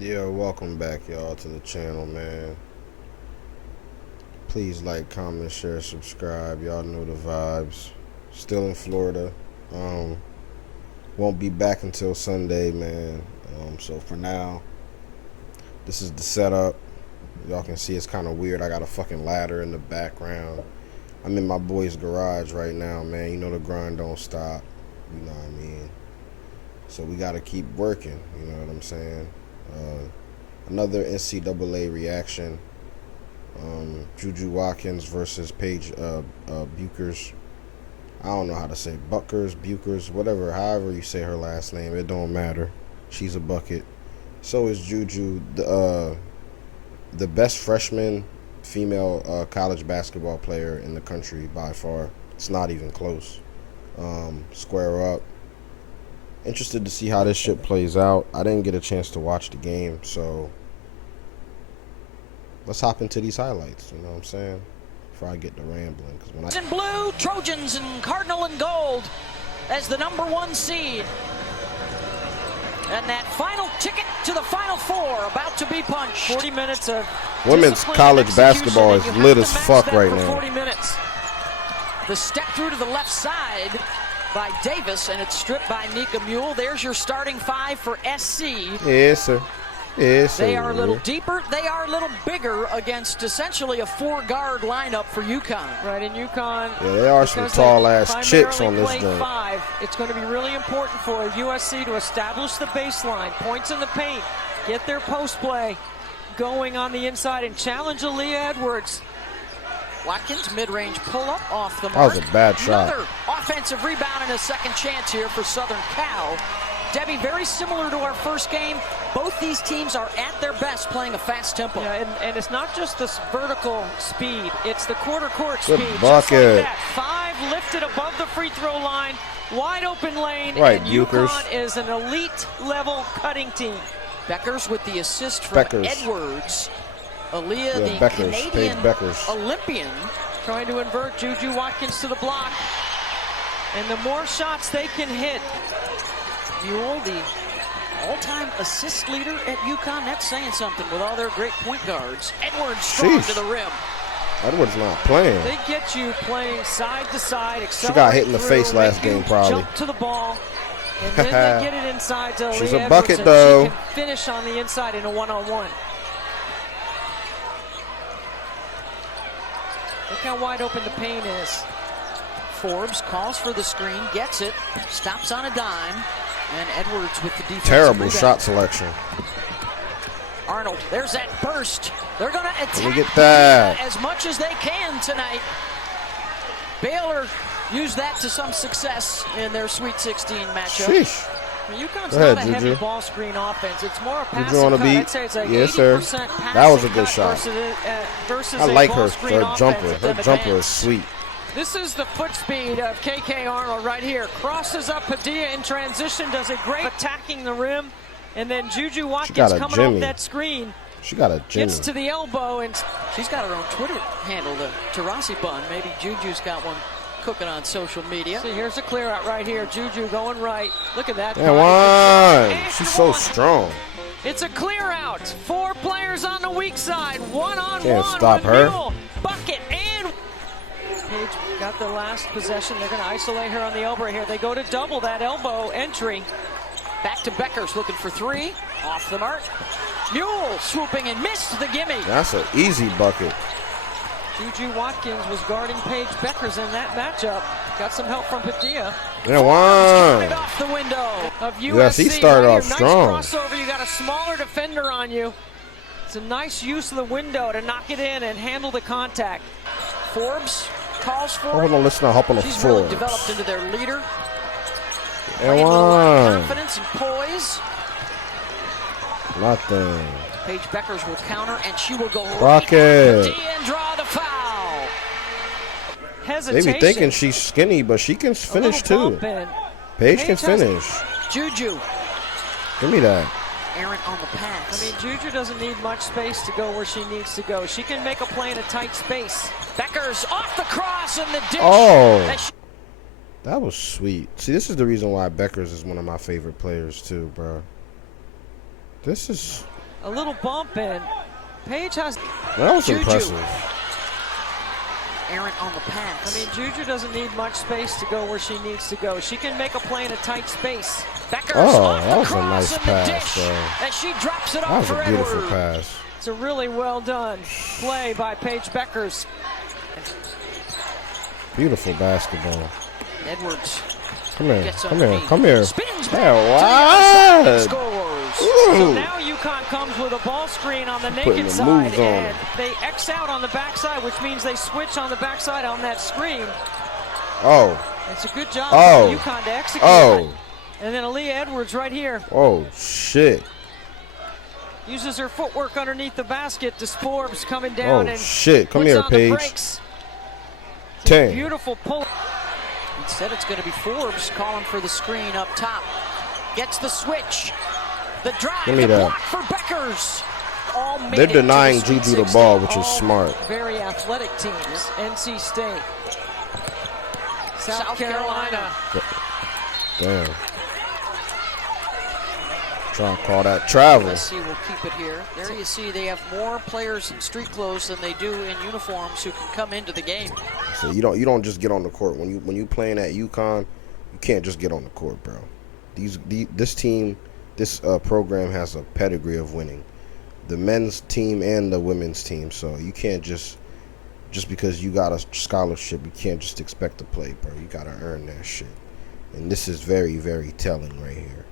Yeah, welcome back, y'all, to the channel, man. Please like, comment, share, subscribe. Y'all know the vibes. Still in Florida. Won't be back until Sunday, man. So for now, this is the setup. Y'all can see it's kind of weird. I got a fucking ladder in the background. I'm in my boy's garage right now, man. You know the grind don't stop. You know what I mean? So we got to keep working. You know what I'm saying? Another NCAA reaction. Juju Watkins versus Paige Buchers. I don't know how to say Buchers, whatever, however you say her last name, it don't matter. She's a bucket. So is Juju. The best freshman female college basketball player in the country by far. It's not even close. Square up. Interested to see how this shit plays out. I didn't get a chance to watch the game, so let's hop into these highlights. You know what I'm saying? Before I get to rambling, because when in blue, Trojans in cardinal and gold as the #1 seed, and that final ticket to the Final Four about to be punched. 40 minutes of women's college basketball is lit as fuck right now. 40 minutes. The step through to the left side by Davis, and it's stripped by Nika Mule. There's your starting five for SC. Yes, sir. Yes, sir. They are a little deeper. They are a little bigger against essentially a 4-guard lineup for UConn. Right, in UConn. Yeah, there are some tall-ass chicks on this joint. Five. It's going to be really important for USC to establish the baseline, points in the paint, get their post play going on the inside, and challenge Aaliyah Edwards. Watkins, mid-range pull-up off the mark. That was a bad shot. Another offensive rebound and a second chance here for Southern Cal. Debbie, very similar to our first game. Both these teams are at their best playing a fast tempo. Yeah, and it's not just this vertical speed. It's the quarter court Good speed. bucket. Just like that. 5 lifted above the free throw line. Wide open lane. Right, and Buchers. UConn is an elite level cutting team. Beckers with the assist from Edwards. Aaliyah, the Canadian Olympian. Trying to invert Juju Watkins to the block. And the more shots they can hit. Mule, the all-time assist leader at UConn. That's saying something with all their great point guards. Edwards strong to the rim. Edwards not playing. They get you playing side to side. She got hit in the face last game, probably. Jump to the ball, and then they get it inside to She's Aaliyah a bucket, Edwards, though. She can finish on the inside in a one-on-one. Look how wide open the paint is. Forbes calls for the screen, gets it, stops on a dime, and Edwards with the defense. Terrible shot selection. Arnold, there's that burst. They're going to attack get that as much as they can tonight. Baylor used that to some success in their Sweet 16 matchup. Sheesh. UConn's not a heavy ball screen offense. It's more a pass on the beat. I'd say it's like yes, sir. That was a good shot. Versus I like her jumper. Her jumper is sweet. This is the foot speed of KK Arnold right here. Crosses up Padilla in transition, does a great attacking the rim, and then Juju Watkins coming off that screen. She got a jimmy. Gets to the elbow, and she's got her own Twitter handle, the Tarasi Bun. Maybe Juju's got one cooking on social media. See, here's a clear out right here. Juju going right. Look at that. Yeah, she's so strong. It's a clear out. 4 players on the weak side. One-on-one. Can't stop her. Mule. Bucket and Paige got the last possession. They're going to isolate her on the elbow here. They go to double that elbow entry. Back to Beckers looking for 3. Off the mark. Mule swooping and missed the gimme. That's an easy bucket. Juju Watkins was guarding Paige Beckers in that matchup. Got some help from Padilla. Yeah, one. Off the window of USC. Yes, he started off strong. Nice crossover. You got a smaller defender on you. It's a nice use of the window to knock it in and handle the contact. Forbes calls for Hold on, let's not hop on the She's floor. Really developed into their leader. And one. Confidence and poise. Nothing. Paige Beckers will counter, and she will go Rocket. Right and draw the foul. Hesitation. They be thinking she's skinny, but she can finish too. Paige can finish. Juju. Give me that. Aaron on the pass. I mean, Juju doesn't need much space to go where she needs to go. She can make a play in a tight space. Beckers off the cross and the dish. Oh. That was sweet. See, this is the reason why Beckers is one of my favorite players too, bro. This is a little bump, and Paige has. That was Juju. impressive. Aaron on the pass. I mean, Juju doesn't need much space to go where she needs to go. She can make a play in a tight space. Beckers Oh, off that the was a cross nice and pass, the dish, though. as she drops it That off was for a beautiful Edward. pass. It's a really well done play by Paige Beckers. Beautiful basketball. Edwards Come here. gets Come here. underneath. Come here. Spins Hey, back to the other side and what? scores. So Ooh. now UConn comes with a ball screen on the Putting naked the side, moves on and it. they X out on the backside, which means they switch on the backside on that screen. Oh. It's a good job Oh. for UConn to execute. Oh. And then Aaliyah Edwards right here Oh, shit. uses her footwork underneath the basket to Forbes coming down Oh, and shit. Come puts here, on the Paige. brakes. It's a 10. beautiful pull. Instead, it's going to be Forbes calling for the screen up top. Gets the switch. The drive, Give me the that. block for Beckers. All made They're it to the denying Sweet Juju the 16. ball, which is All smart. Very athletic teams. NC State. South Carolina. Damn. Trying to call that travel. USC will keep it here. There you see they have more players in street clothes than they do in uniforms who can come into the game. So you don't just get on the court when you playing at UConn. You can't just get on the court, bro. This team, this program has a pedigree of winning. The men's team and the women's team. So you can't just because you got a scholarship, you can't just expect to play, bro. You gotta earn that shit. And this is very, very telling right here.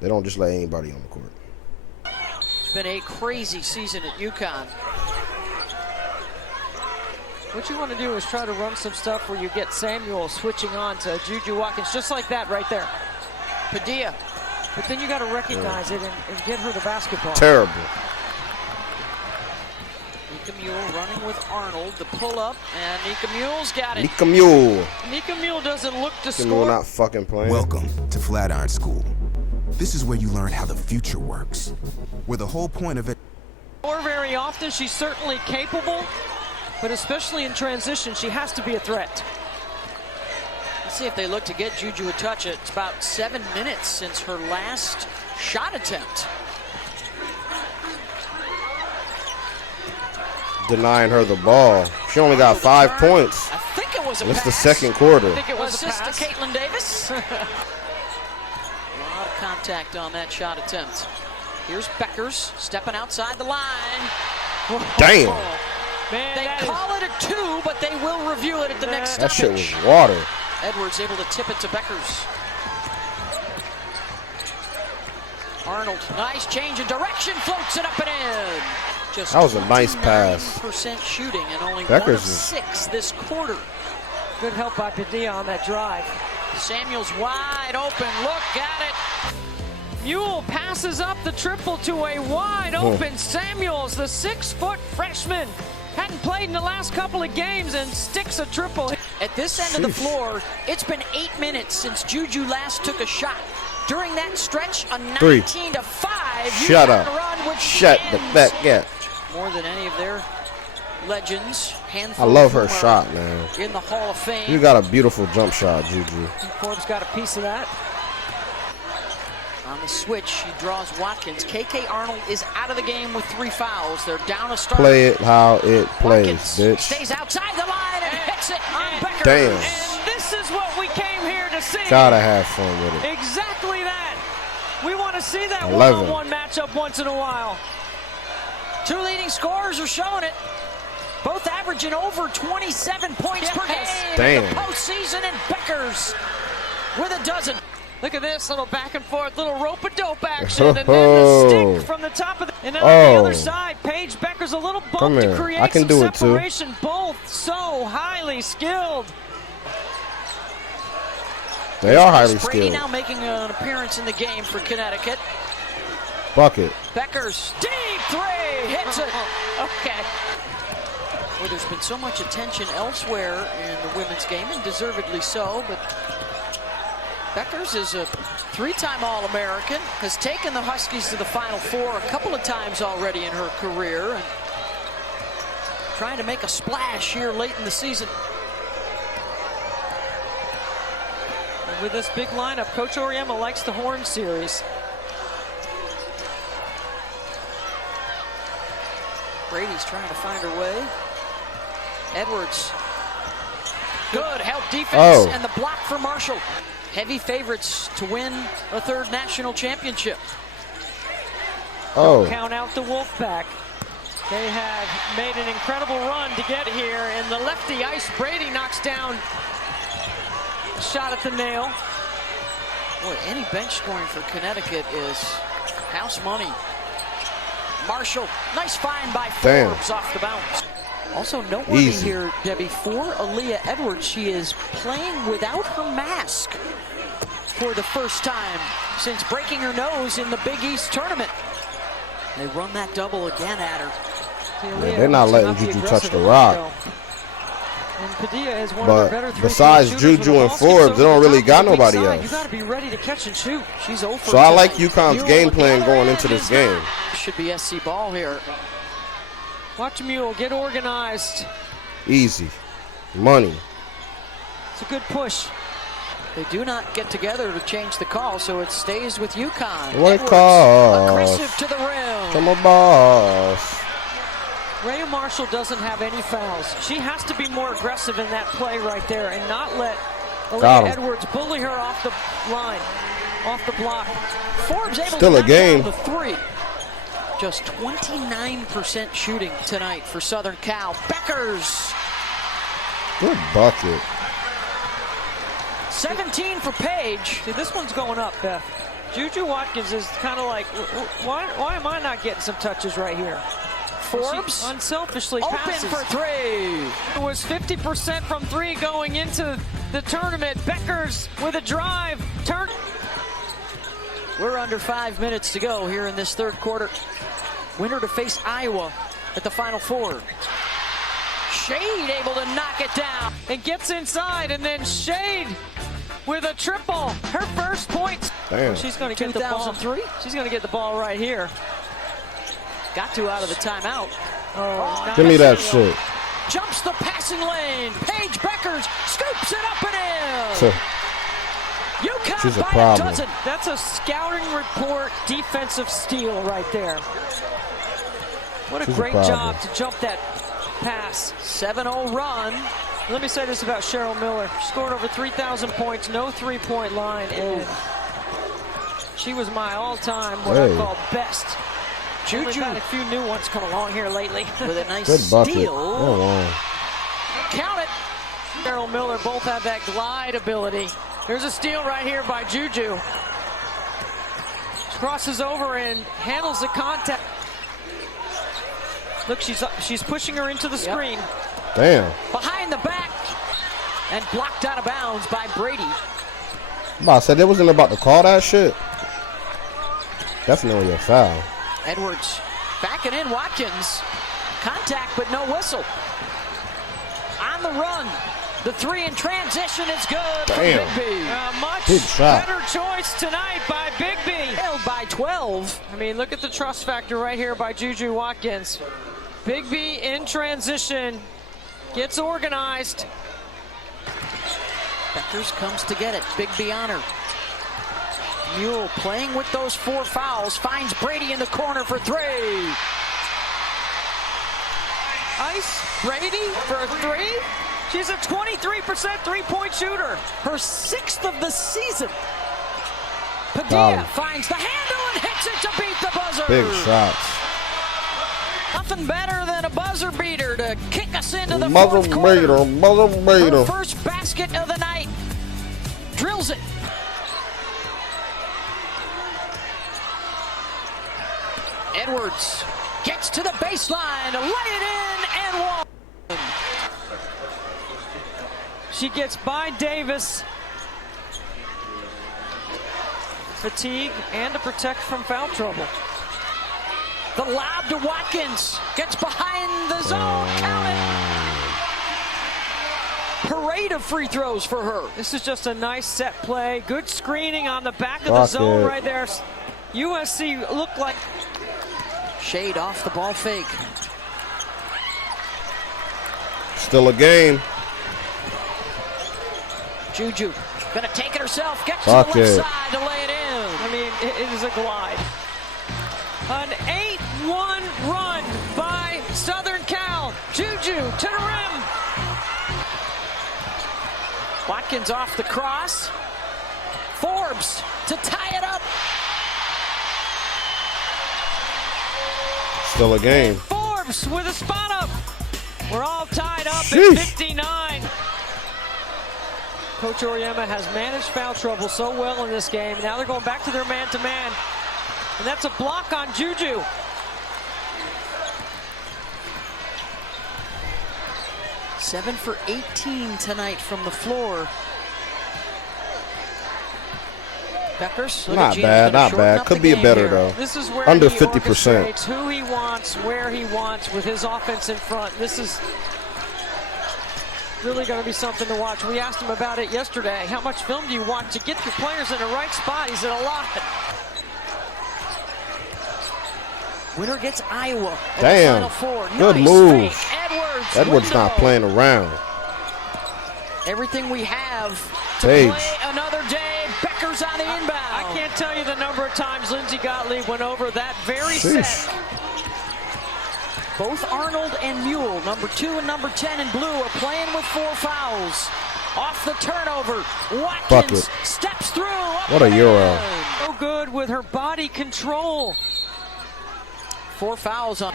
They don't just let anybody on the court. It's been a crazy season at UConn. What you want to do is try to run some stuff where you get Samuel switching on to Juju Watkins, just like that right there. Padilla. But then you got to recognize it and get her the basketball. Terrible. Nika Mule running with Arnold. The pull-up, and Nika Mule's got it. Nika Mule. Nika Mule doesn't look to Nika Mule score. not fucking playing. Welcome to Flatiron School. This is where you learn how the future works, where the whole point of it. Or very often, she's certainly capable, but especially in transition, she has to be a threat. Let's see if they look to get Juju a touch. It's about 7 minutes since her last shot attempt. Denying her the ball. She only got 5 points. I think it was a It's pass. the second quarter. I think it was a Assist to pass. Caitlin Davis. A lot of contact on that shot attempt. Here's Beckers stepping outside the line. Damn. Man, They that is- call it a 2, but they will review it at the next That shit stoppage. was water. Edwards able to tip it to Beckers. Arnold, nice change of direction, floats it up and in. Just That was a nice pass. 29% shooting and only Beckers 1 of is- 6 this quarter. Good help by Padilla on that drive. Samuel's wide open, look at it. Mule passes up the triple to a wide open Samuels, the 6-foot freshman. Hadn't played in the last couple of games and sticks a triple. At this end of the Sheesh. floor, it's been 8 minutes since Juju last took a shot. During that stretch, a 3. 19-5 Shut UConn up. run, which Shut the ends back gap. more than any of their legends. Handful I love her of whom are shot, man. in the Hall of Fame. You got a beautiful jump shot, Juju. Forbes got a piece of that. On the switch, he draws Watkins. KK Arnold is out of the game with 3 fouls. They're down a starter. Play it how it plays, Watkins bitch. stays outside the line and hits it on Beckers. Damn. And this is what we came here to see. Gotta have fun with it. Exactly that. We want to see that 11. one-on-one matchup once in a while. 2 leading scorers are showing it. Both averaging over 27 points per game Damn. in the postseason, and Beckers with a dozen. Look at this little back and forth, little rope-a-dope action, and then the stick from the top of the. And then on the other side, Paige Beckers a little bump Come to here. create I can some do it too. separation. Both so highly skilled. They are highly Brady skilled. now making an appearance in the game for Connecticut. Bucket. Beckers, deep 3, hits it. Okay. Well, there's been so much attention elsewhere in the women's game, and deservedly so, but Beckers is a 3-time All-American, has taken the Huskies to the Final Four a couple of times already in her career, and trying to make a splash here late in the season. And with this big lineup, Coach Auriemma likes the Horn series. Brady's trying to find her way. Edwards. Good help defense and the block for Marshall. Heavy favorites to win a third national championship. Don't count out the Wolfpack. They have made an incredible run to get here, and the lefty ice Brady knocks down. Shot at the nail. Boy, any bench scoring for Connecticut is house money. Marshall, nice find by Forbes off the bounce. Also noteworthy here, Debbie, for Aaliyah Edwards, she is playing without her mask for the first time since breaking her nose in the Big East tournament. They run that double again at her. Man, they're not letting Juju touch the rock. And Padilla is one of our better besides Juju and Forbes, they don't really got nobody else. You got to be ready to catch and shoot. She's over. So I like UConn's game plan going into this game. Should be SC ball here. Watch Mule get organized. Easy. Money. It's a good push. They do not get together to change the call, so it stays with UConn. What call? Aggressive to the rim. Come on, boss. Rhea Marshall doesn't have any fouls. She has to be more aggressive in that play right there and not let Aaliyah Edwards bully her off the line, off the block. Forbes able Still to a knock game. down the three. Just 29% shooting tonight for Southern Cal. Beckers. Good bucket. 17 for Page. See, this one's going up, Beth. Juju Watkins is kind of like, why am I not getting some touches right here? Forbes she unselfishly open passes. for three. It was 50% from three going into the tournament. Beckers with a drive. Turn. We're under 5 minutes to go here in this third quarter. Winner to face Iowa at the Final Four. Shade able to knock it down. And gets inside, and then Shade with a triple. Her first points. Damn. She's going to get the ball. She's going to get the ball right here. Got to out of the timeout. Oh, give me that shit. Jumps the passing lane. Paige Beckers scoops it up and in. UConn She's a by problem. a dozen. That's a scouting report defensive steal right there. What a great job to jump that pass. 7-0 run. Let me say this about Cheryl Miller. She scored over 3,000 points, no three-point line, and she was my all-time what I call best. Juju. We've had a few new ones come along here lately. With a nice Good bucket. steal. Count it. Cheryl Miller both have that glide ability. There's a steal right here by Juju. She crosses over and handles the contact. Look, she's pushing her into the screen. Damn. Behind the back and blocked out of bounds by Brady. I said they wasn't about to call that shit. Definitely a foul. Edwards backing in Watkins. Contact but no whistle. On the run. The three in transition is good for Bigby. Much good shot. better choice tonight by Bigby. Held by 12. I mean, look at the trust factor right here by Juju Watkins. Bigby in transition. Gets organized. Beckers comes to get it. Bigby on her. Mule playing with those 4 fouls. Finds Brady in the corner for 3. Ice Brady for a 3. She's a 23% three-point shooter. Her 6th of the season. Padilla finds the handle and hits it to beat the buzzer. Big shots. Nothing better than a buzzer beater to kick us into the fourth quarter. Buzzer beater. Her first basket of the night. Drills it. Edwards gets to the baseline to lay it in and one. She gets by Davis. Fatigue and to protect from foul trouble. The lob to Watkins. Gets behind the zone. Count it. Parade of free throws for her. This is just a nice set play. Good screening on the back of the zone right there. USC looked like... Shade off the ball fake. Still a game. Juju gonna take it herself. Gets to the left side to lay it in. I mean, it is a glide. An 8-1 run by Southern Cal. Juju to the rim. Watkins off the cross. Forbes to tie it up. Still a game. Forbes with a spot up. We're all tied up Sheesh. at 59. Coach Auriemma has managed foul trouble so well in this game. Now they're going back to their man-to-man. And that's a block on Juju. Seven for 18 tonight from the floor. Beckers. Not bad, not bad. Could be better though. This is where Under he 50%. orchestrates who he wants, where he wants with his offense in front. This is really going to be something to watch. We asked him about it yesterday. How much film do you want to get your players in the right spot? He said a lot. Winner gets Iowa. Damn. Final four. Good Nice move. fake. Edwards not playing around. Everything we have to Page. play another day. Becker's on the inbound. I can't tell you the number of times Lindsey Gottlieb went over that very Sheesh. set. Both Arnold and Mule, number 2 and number 10 in blue, are playing with 4 fouls. Off the turnover, Watkins Bucket. steps through. What a Euro. So good with her body control. 4 fouls on.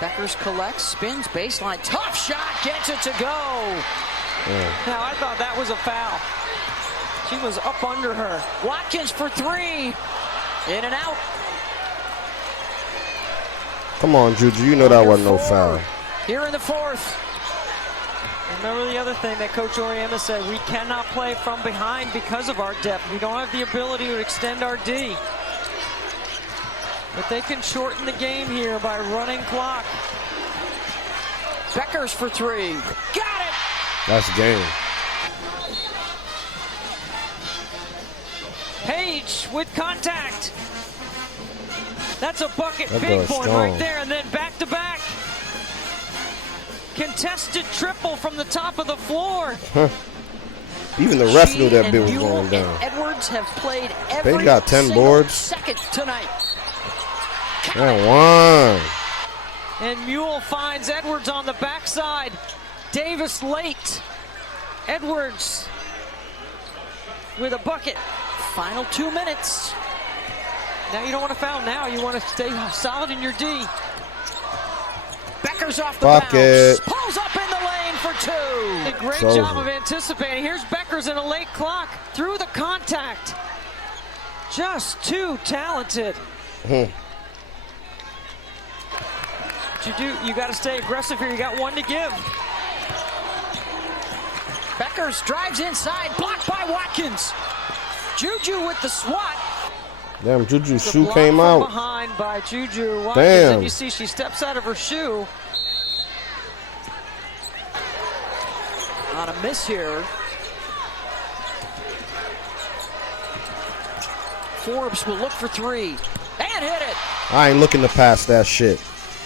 Beckers collects, spins, baseline, tough shot, gets it to go. Now, I thought that was a foul. She was up under her. Watkins for 3, in and out. Come on, Juju. You know that wasn't no foul. Here in the 4th. Remember the other thing that Coach Auriemma said, we cannot play from behind because of our depth. We don't have the ability to extend our D. But they can shorten the game here by running clock. Beckers for 3. Got it! That's game. Page with contact. That's a bucket, That big goes one strong. right there, and then back to back. Contested triple from the top of the floor. Even the ref She knew that and bit was Mule going down. and Edwards have played every They got 10 single boards. second tonight. And 1. And Mule finds Edwards on the backside. Davis late. Edwards with a bucket. Final 2 minutes. Now you don't want to foul now. You want to stay solid in your D. Beckers off the Bucket. bounce. Pulls up in the lane for 2. A great It's job over. of anticipating. Here's Beckers in a late clock through the contact. Just too talented. You got to stay aggressive here. You got 1 to give. Beckers drives inside, blocked by Watkins. Juju with the swat. Damn, Juju's The shoe block came from out. behind by Juju Watkins. Damn. And you see she steps out of her shoe. On a miss here. Forbes will look for 3 and hit it. I ain't looking to pass that shit.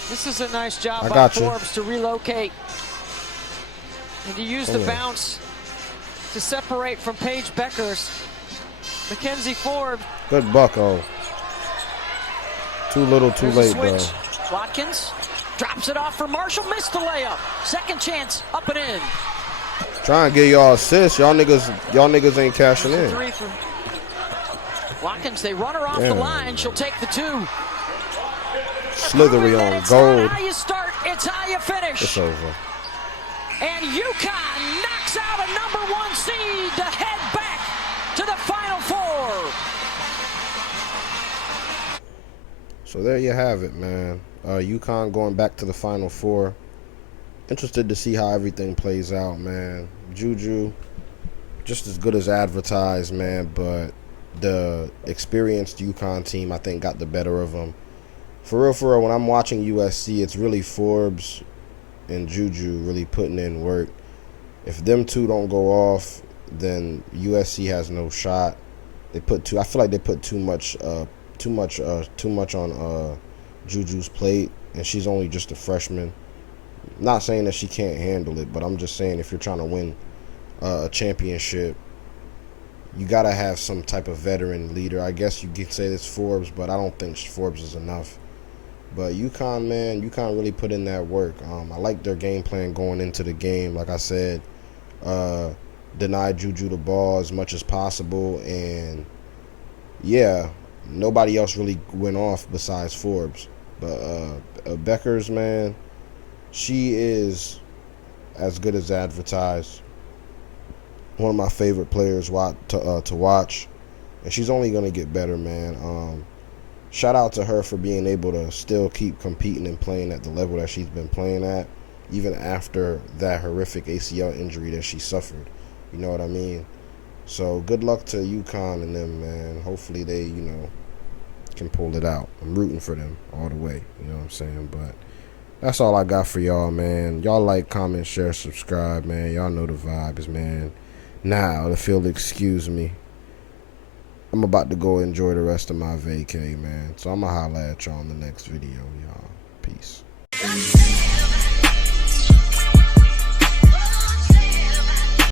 This is a nice job I by got you. Forbes to relocate and to use the Yeah. bounce to separate from Paige Beckers. Mackenzie Forbes. Good bucko. Too little, too There's a late, bro. switch. Watkins drops it off for Marshall, missed the layup. Second chance, up and in. Trying to get y'all assists. Y'all niggas ain't cashing in. 3 for Watkins, they run her off the Damn. line. She'll take the 2. Slithery on It's gold. not how you start, it's how you finish. It's over. And UConn knocks out a number 1 seed to head back to the Final Four. So there you have it, man. UConn going back to the Final Four. Interested to see how everything plays out, man. Juju, just as good as advertised, man, but the experienced UConn team, I think, got the better of them. For real, when I'm watching USC, it's really Forbes and Juju really putting in work. If them two don't go off, then USC has no shot. I feel like they put too much on Juju's plate, and she's only just a freshman. Not saying that she can't handle it, but I'm just saying if you're trying to win a championship, you got to have some type of veteran leader. I guess you could say this Forbes, but I don't think Forbes is enough. But UConn, man, UConn really put in that work. I like their game plan going into the game. Like I said, deny Juju the ball as much as possible. And, yeah, nobody else really went off besides Forbes. But Beckers, man, she is as good as advertised. One of my favorite players to watch. And she's only going to get better, man. Shout out to her for being able to still keep competing and playing at the level that she's been playing at, even after that horrific ACL injury that she suffered. You know what I mean? So good luck to UConn and them, man. Hopefully they, can pull it out. I'm rooting for them all the way. You know what I'm saying? But that's all I got for y'all, man. Y'all like, comment, share, subscribe, man. Y'all know the vibes, man. Now, if you'll excuse me, I'm about to go enjoy the rest of my vacay, man. So I'm going to holla at y'all in the next video, y'all. Peace.